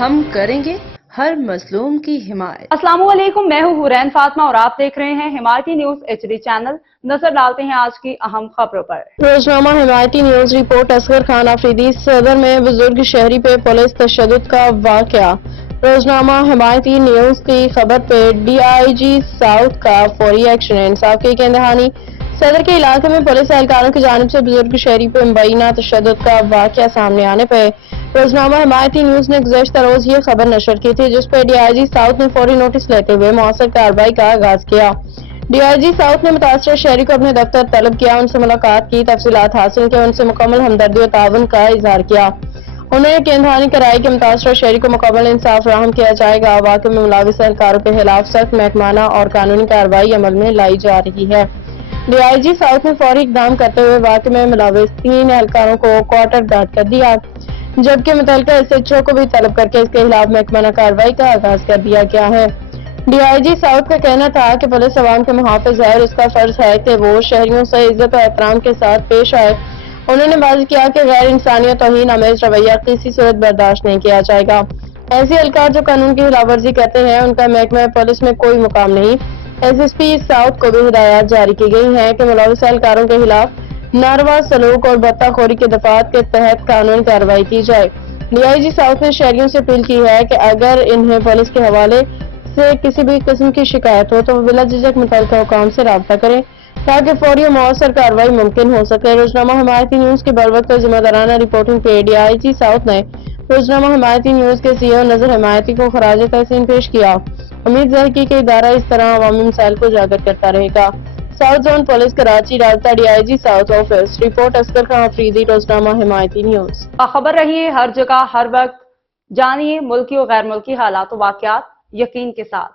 ہم کریں گے ہر مظلوم کی حمایت۔ السلام علیکم، میں ہوں حورین فاطمہ اور آپ دیکھ رہے ہیں حمایتی نیوز HD چینل۔ نظر ڈالتے ہیں آج کی اہم خبروں پر۔ روزنامہ حمایتی نیوز رپورٹ اصغر خان آفریدی صدر میں بزرگ شہری پہ پولیس تشدد کا واقعہ۔ روزنامہ حمایتی نیوز کی خبر پہ DIG ساؤتھ کا فوری ایکشن۔ انصاف کی یقین دہانی، صدر کے علاقے میں پولیس اہلکاروں کی جانب سے بزرگ شہری پہ مبینہ تشدد کا واقعہ سامنے آنے پہ روزنامہ حمایتی نیوز نے گزشتہ روز یہ خبر نشر کی تھی، جس پہ DIG ساؤتھ نے فوری نوٹس لیتے ہوئے مؤثر کارروائی کا آغاز کیا۔ DIG ساؤتھ نے متاثرہ شہری کو اپنے دفتر طلب کیا، ان سے ملاقات کی، تفصیلات حاصل کی، ان سے مکمل ہمدردی و تعاون کا اظہار کیا۔ انہوں نے یقین دہانی کرائی کہ متاثرہ شہری کو مکمل انصاف فراہم کیا جائے گا۔ واقعے میں ملوث اہلکاروں کے خلاف سخت محکمانہ اور قانونی کارروائی عمل میں لائی جا رہی ہے۔ DIG ساؤتھ نے فوری اقدام کرتے ہوئے واقعے میں ملوث 3 اہلکاروں کو کوارٹر گارڈ کر دیا، جبکہ متعلقہ SHO کو بھی طلب کر کے اس کے خلاف محکمانہ کارروائی کا آغاز کر دیا گیا ہے۔ DIG ساؤتھ کا کہنا تھا کہ پولیس عوام کے محافظ ہے اور اس کا فرض ہے کہ وہ شہریوں سے عزت و احترام کے ساتھ پیش آئے۔ انہوں نے واضح کیا کہ غیر انسانی اور توہین آمیز رویہ کسی صورت برداشت نہیں کیا جائے گا۔ ایسے اہلکار جو قانون کی خلاف ورزی کرتے ہیں، ان کا محکمہ پولیس میں کوئی مقام نہیں۔ SSP ساؤتھ کو بھی ہدایات جاری کی گئی ہیں کہ ملوث اہلکاروں کے خلاف ناروا سلوک اور بطہ خوری کے دفعات کے تحت قانونی کارروائی کی جائے۔ DIG ساؤتھ نے شہریوں سے اپیل کی ہے کہ اگر انہیں پولیس کے حوالے سے کسی بھی قسم کی شکایت ہو تو وہ بلا جھجک متعلقہ حکام سے رابطہ کریں تاکہ فوری و مؤثر کارروائی ممکن ہو سکے۔ روزنامہ حمایتی نیوز کی بروقت ذمہ دارانہ رپورٹنگ پہ DIG ساؤتھ نے روزنامہ حمایتی نیوز کے CEO نذر حمایتی کو خراج تحسین پیش کیا۔ امید ظاہر کی کہ ادارہ اس طرح عوامی مسائل کو اجاگر کرتا رہے گا۔ ساؤتھ زون پولیس کراچی، رابطہ DIG south office. Report Asghar Khan Afridi, روزنامہ حمایتی نیوز۔ باخبر رہیے ہر جگہ ہر وقت، جانیے ملکی و غیر ملکی حالات و واقعات یقین کے ساتھ۔